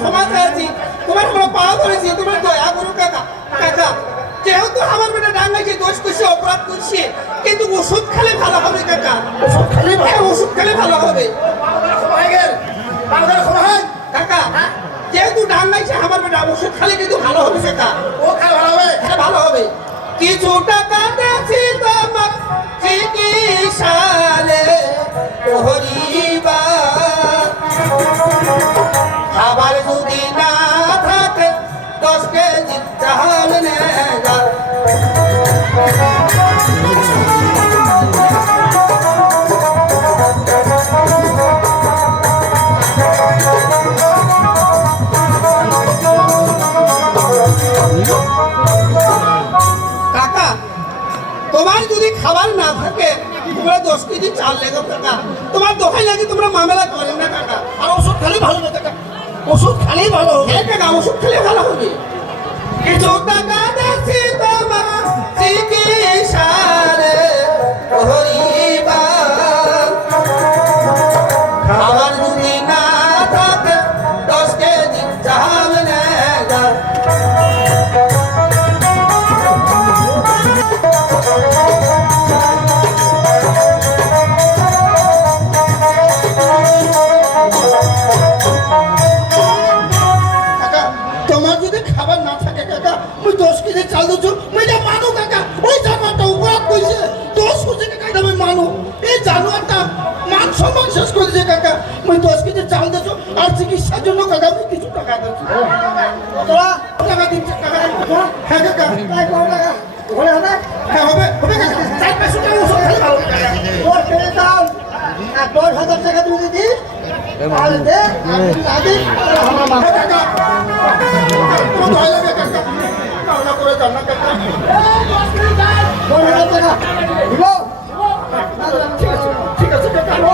ক্ষমা চাইছি তোমার কোনো পাওয়া ধরেছি তোমার দয়া করো কাকা। কাকা যেহেতু আমার বেটা ডাঙ্গাইছে দোষ করছে অপরাধ করছে কিন্তু ওষুধ খেলে ভালো হবে কাকা। ওষুধ খেলে ভালো। হ্যাঁ, ওষুধ খেলে ভালো হবে। হয়ে খবর হয়। কাকা যেহেতু ডাঙ্গাইছে আমার বেটা ওষুধ খেলে কিন্তু ভালো হবে কাকা। তোমার যদি খাবার না থাকে তোমরা দশ কেজি চাল লেগে কাকা তোমার দোকান লাগে তোমরা মামলা করেন না কাকা আর ওষুধ খেলেই ভালো হবে কাকা ওষুধ খেলেই ভালো হবে কাকা ওষুধ খেলে ভালো হবে তোমার যদি খাবার না থাকে ওই দশ কেজি চাল দিচ্ছ ওই যা মানু কাকা। ওই জানোয়ারটা অপরাধ করছে দশ কেজি কাকা এটা আমি মানু। এই জানোয়ারটা মান সম্মান শেষ করে দিয়েছে কাকা। ওই দশ কেজি চাল দিচ্ছ আর চিকিৎসার জন্য কাকা আমি কিছু টাকা দিচ্ছি তোরা টাকা দিচ্ছে কাকা হ্যাঁ কাকা হ্যাঁ হবে হবে কাকা। চার পাঁচশো টাকা ওষুধ খেলে ভালো কাকা। তোর ফেলে দাও আর দশ হাজার টাকা তুমি যদি দিস তাহলে দে আর আমার